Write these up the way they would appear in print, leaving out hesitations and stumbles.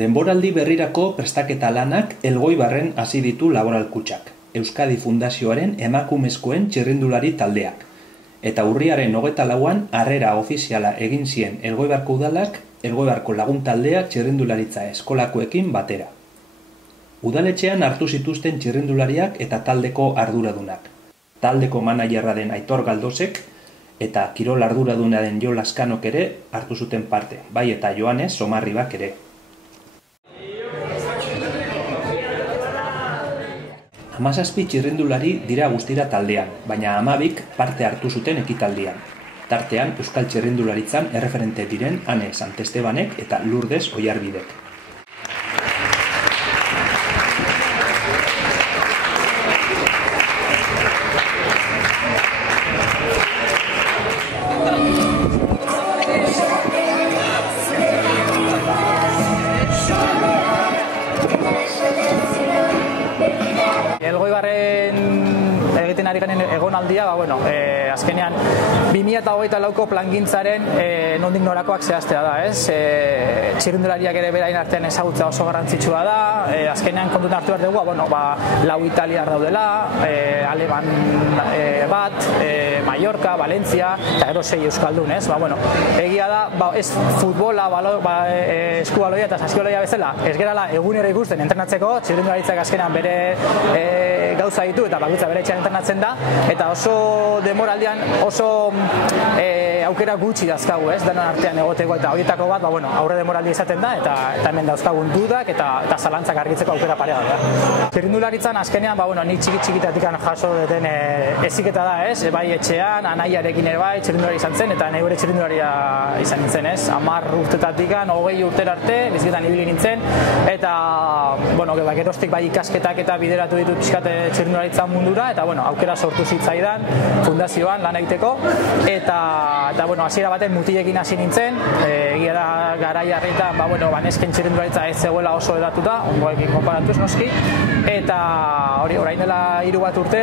Denboraldi berrirako prestaketa lanak Elgoibarren hasi ditu Laboral Kutxak, Euskadi Fundazioaren emakumezkoen txirrindulari taldeak. Eta urriaren 24an harrera ofiziala egin zien Elgoibarko udalak, Elgoibarko lagun taldea txirrindularitza eskolakoekin batera. Udaletxean hartu zituzten txirrindulariak eta taldeko arduradunak. Taldeko managerra den Aitor Galdosek eta kirol arduraduna den Jo Laskanok ere hartu zuten parte, bai eta Joanes Somarribak ere. 17 txirrindulari dira guztira taldean, baina 12 parte hartu zuten ekitaldian. Tartean, Euskal txirrindularitzan erreferente diren Ane Santestebanek eta Lourdes Oiarbidek. Elgoibarren egiten ari garen egonaldia, azkenean 2024ko plangintzaren nondik norakoak zehaztea da, ez? Txirrindulariak ere berain artean ezagutza oso garrantzitsua da, azkenean kontutan hartu behar dugu, lau italiar daudela, aleman bat, Mallorca, Valencia, eta gero 6 euskaldun, ez? Egia da, ez futbola, eskubaloia eta saskibaloia bezala, ez gerala egunero ikusten entrenatzeko, txirrindularitzak azkenean bere gauza ditu eta bakutza bere etxean entrenatzen da, eta oso demoraldian oso aukera gutxi dazkagu, ez? Denon artean egoteko eta horietako bat, aurre demoraldi izaten da, eta hemen dauzkagun dudak eta zalantzak argitzeko aukera parea da. Txirrindularitzan azkenean, ni txikitatik jaso duten heziketa da, ez? Bai etxean, anaiarekin ere bai, txirrindulari izan zen, eta nahi gure txirrindularia izan nintzen, ez? 10 urtetatik, 20 urtera arte, bizketan ibili nintzen, eta, geroztik bai ikasketak eta bideratu ditut pixkate txirrindularitza mundura, eta, aukera sortu zitzaidan, fundazioan lan egiteko, eta hasiera baten mutilekin hasi nintzen, egia da garai harritan, nesken txirrindularitza ez zegoela oso edatuta, ongoekin konparatuz noski, eta orain dela 3 bat urte,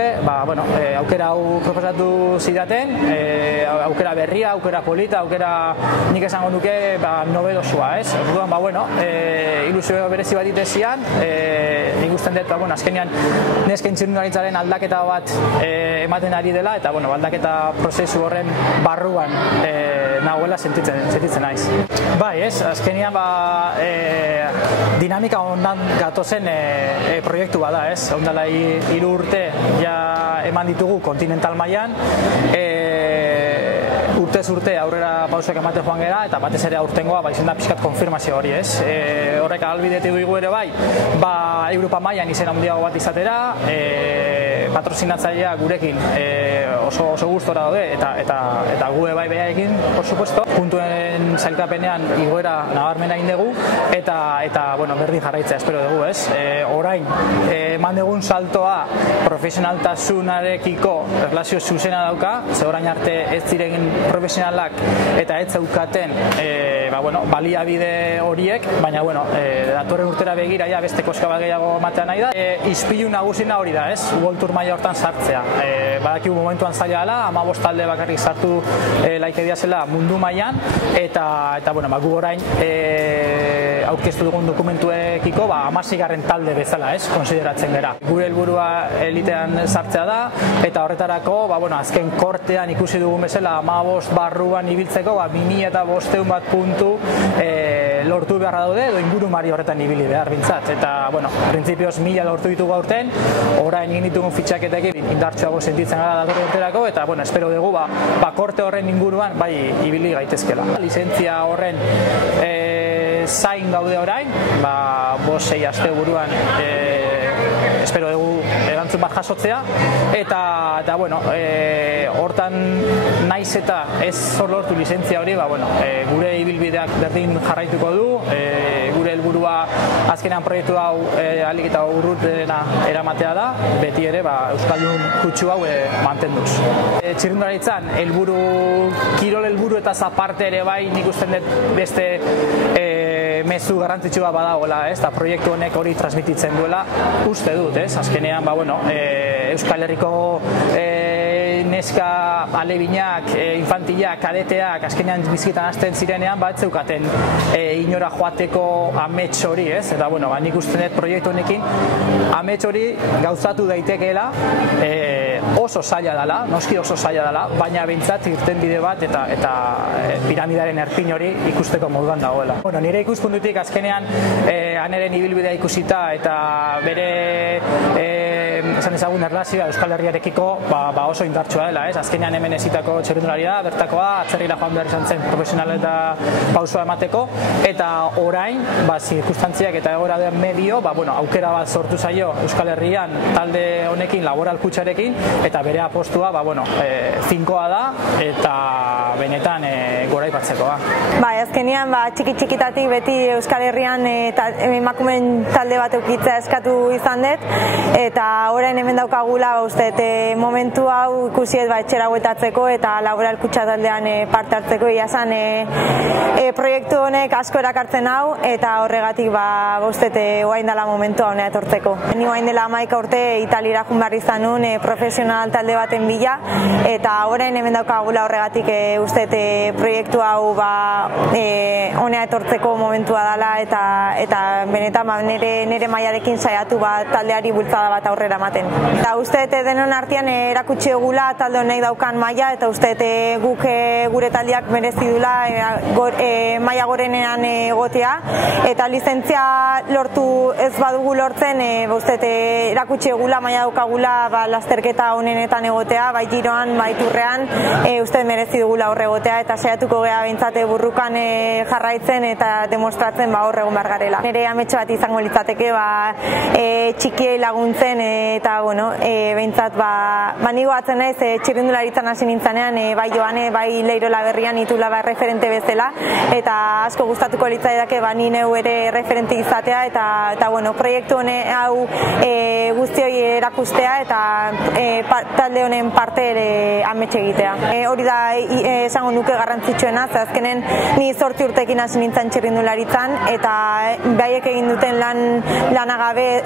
aukera hau proposatu zidaten, aukera berria, aukera polita, aukera nik esango nuke nobedosua, ez? Orduan, ilusio berezi bat itezian, ikusten dut, azkenean nesken txirrindularitzaren aldaketa bat ematen ari dela, eta aldaketa prozesu horren barruan nagoela sentitzen naiz. Bai, ez? Azkenean dinamika ondan gatozen proiektu bada, ez? Ondala 3 urte ja eman ditugu kontinental mailan, urtez urte aurrera pausoak ematen joan gera, eta batez ere aurtengoa izan da pixkat konfirmazio hori, ez? Horrek ahalbidetu dugu ere bai, Europa mailan izen handiago bat izatera, patrozinatzailea gurekin oso gustora daude, eta gu bai behaekin, por supuesto. Puntuen zailkapenean igoera nabarmena egin dugu, eta berdin jarraitzea espero dugu, ez? Orain, eman dugun saltoa profesionaltasunarekiko erlazio zuzena dauka, ze orain arte ez ziren profesionalak eta ez zeukaten baliabide horiek, baina datorren urtera begira beste koska bat gehiago ematea nahi da. Ispilu nagusina hori da, ez? World Tour maila hortan sartzea. Badakigu momentuan zaila dela, 15 talde bakarrik sartu laikedia zela mundu mailan, eta gu orain aurkeztu dugun dokumentuekiko 16. talde bezala, ez? Konsideratzen gera. Gure helburua elitean sartzea da, eta horretarako, azken kortean ikusi dugun bezala 15 barruan ibiltzeko, 2500 bat puntu lortu beharra daude, edo ingurumari horretan ibili behar bintzat. Eta, printzipioz 1000 lortu ditugu aurten, orain egin ditugun fitxaketekin indartsuago sentitzen gara datorren urterako, eta, espero dugu, korte horren inguruan, ibili gaitezkela. Lizentzia horren zain gaude orain, 5-6 aste buruan espero dugu erantzun bat jasotzea, eta hortan naiz eta ez zor lortu lizentzia hori, gure ibilbideak berdin jarraituko du, gure helburua azkenean proiektu hau ahalik eta urrutena eramatea da, beti ere Euskaldun kutsu hau mantenduz. Txirrindularitzan kirol helburu eta aparte ere bai nik usten dut beste mezu garrantzitsua badagoela, eta proiektu honek hori transmititzen duela uste dut, azkenean Euskal Herriko neska alebinak, infantilak, kadeteak, azkenean bizkitan hasten zirenean, bat zeukaten inora joateko amets hori, ez? Eta, bueno, nik uste dut proiektu honekin, amets hori gauzatu daitekeela, oso zaila dela, noski oso zaila dela, baina behintzat irten bide bat eta piramidaren erpin hori ikusteko moduan dagoela. Bueno, nire ikuspuntutik azkenean aneren ibilbidea ikusita eta bere esan ezagun erlazioa Euskal Herriarekiko oso indartsua dela, ez? Azkenean hemen ezitako txirrindulari da, bertakoa, atzerrira joan behar izan zen profesional eta pausua emateko, eta orain, zirkustantziak eta egoera den medio, aukera bat sortu zaio Euskal Herrian talde honekin, laboral kutxarekin, eta bere apostua, finkoa da, eta benetan goraipatzekoa. Azkenean, txiki-txikitatik beti Euskal Herrian emakumeen talde bat eukitzea eskatu izan dut, eta orain hemen daukagula, momentu hau ikusiet etxera bueltatzeko eta laboral kutxa taldean parte hartzeko, iasan proiektu honek asko erakartzen hau, eta horregatik oain dela momentua honea etortzeko. Ni oain dela 11 urte Italira joan behar izan nun profesional talde baten bila, eta orain hemen daukagula horregatik proiektu hau honea etortzeko momentua dela, eta benetan nire mailarekin saiatu taldeari bultzada bat aurrera ematen. Eta uste denon artean erakutsi egula talde honek daukan maila, eta uste guk gure taldeak merezi dula maila gorenean egotea, eta lizentzia lortu ez badugu lortzen, uste erakutsi egula maila daukagula lasterketa honenetan egotea, bai giroan, bai turrean, uste merezi dugula horre egotea, eta saiatuko gea behintzate burrukan jarraitzen eta demostratzen horre egon behar garela. Nire ametxe bat izango litzateke txikiei laguntzen, eta behintzat nigo batzen naiz txirrindularitzan hasi nintzanean, bai Joane, bai Leirola Berrian itula referente bezala, eta asko gustatuko litzaidake ni neu ere referente izatea, eta proiektu hau guztioi erakustea, eta talde honen parte ere ametxe egitea. Hori da esango nuke garrantzitsuena, azkenen ni 8 urtekin hasi nintzen txirrindularitzan, eta baiek egin duten lanagabe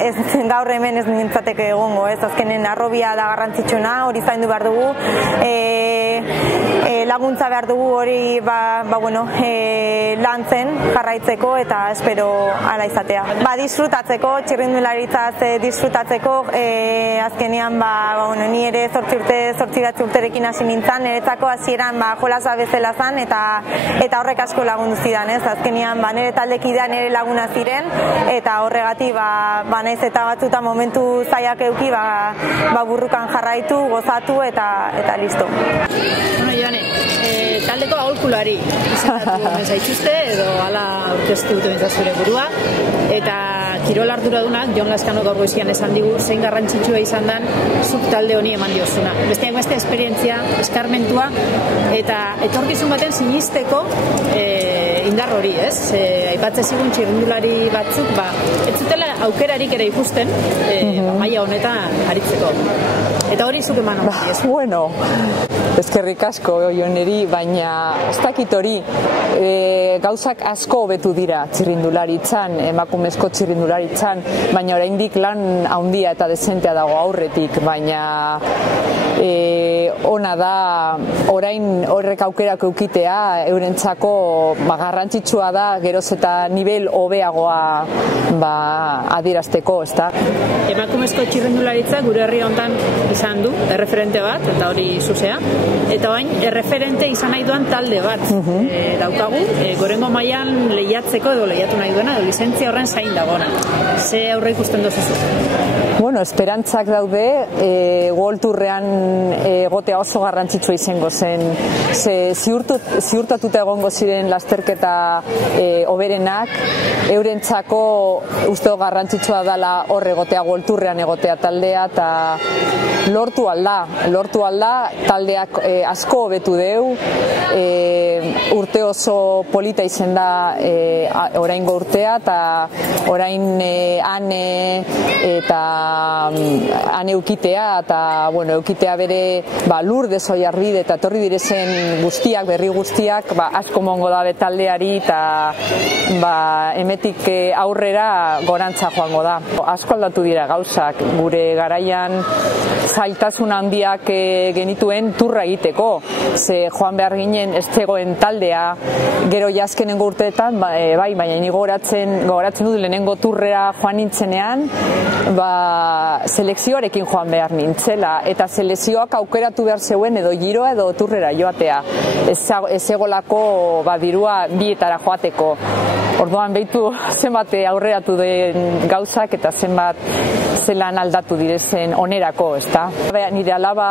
gaur hemen ez nintzateke egongo, ez? Azkenen arrobia da garrantzitsuena, hori zaindu behar dugu, laguntza behar dugu hori lantzen jarraitzeko, eta espero ala izatea. Disfrutatzeko, txirrindularitzaz disfrutatzeko, azkenean ni ere 8 urterekin hasi nintzen, niretzako hasieran jolasa bezala zan, eta horrek asko lagundu zidan, ez? Azkenean nire taldekidea nire laguna ziren, eta horregatik naiz eta batzuta momentu zaiak euki burrukan jarraitu, gozatu eta listo. Joane, taldeko aholkulari izendatu zaituzte edo hala aurkeztu dute zure burua, eta kirol arduradunak Jon Lazkano gaur goizian esan digu zein garrantzitsua izan dan zuk talde honi eman diozuna. Besteak beste esperientzia, eskarmentua, eta etorkizun baten sinisteko indar hori, ez? Aipatze zigun txirrindulari batzuk, ez zutela aukerarik ere ikusten maila honetan aritzeko. Eta hori zuk eman hori, ez? Bueno, eskerrik asko Joneri, baina ez dakit hori, gauzak asko hobetu dira txirrindularitzan, emakumezko txirrindularitzan, baina oraindik lan handia eta dezentea dago aurretik, baina ona da orain horrek aukerak eukitea, eurentzako garrantzitsua da geroz eta nivel hobeagoa adierazteko, ezta? Emakumezko txirrindularitza gure herri honetan izan du, erreferente bat, eta hori zuzea, eta orain erreferente izan nahi duan talde bat daukagu, gorengo mailan lehiatzeko edo lehiatu nahi duena, edo lizentzia horren zain dagoena. Ze aurre ikusten dozuzu? Bueno, esperantzak daude, World Tourrean egotea oso garrantzitsua izango zen, ziurtatuta egongo ziren lasterketa hoberenak, eurentzako uste garrantzitsua dela hor egotea, World Tourrean egotea taldea, eta lortu alda, taldeak asko hobetu deu, urte oso polita izen da oraingo urtea, eta orain ane eukitea, eta eukitea bere Lourdes Oiarbide eta etorri direzen guztiak, berri guztiak, asko mongo dabe taldeari eta hemetik aurrera gorantza joango da. Asko aldatu dira gauzak, gure garaian zailtasun handiak genituen turra egiteko, ze joan behar ginen ez zegoen taldea, gero jazkenengo urteetan, baina ni gogoratzen dut lehenengo turrera joan nintzenean, selekzioarekin joan behar nintzela, eta selekzioak aukeratu behar zeuen edo giroa edo turrera joatea, ez egolako dirua bietara joateko. Orduan behitu zenbat aurreratu den gauzak eta zenbat zelan aldatu direzen onerako, ezta? Nire alaba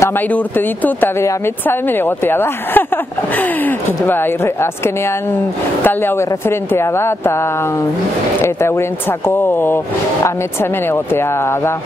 13 urte ditu eta bere ametsa hemen egotea da. Azkenean talde hau erreferentea da eta eurentzako ametsa hemen egotea da.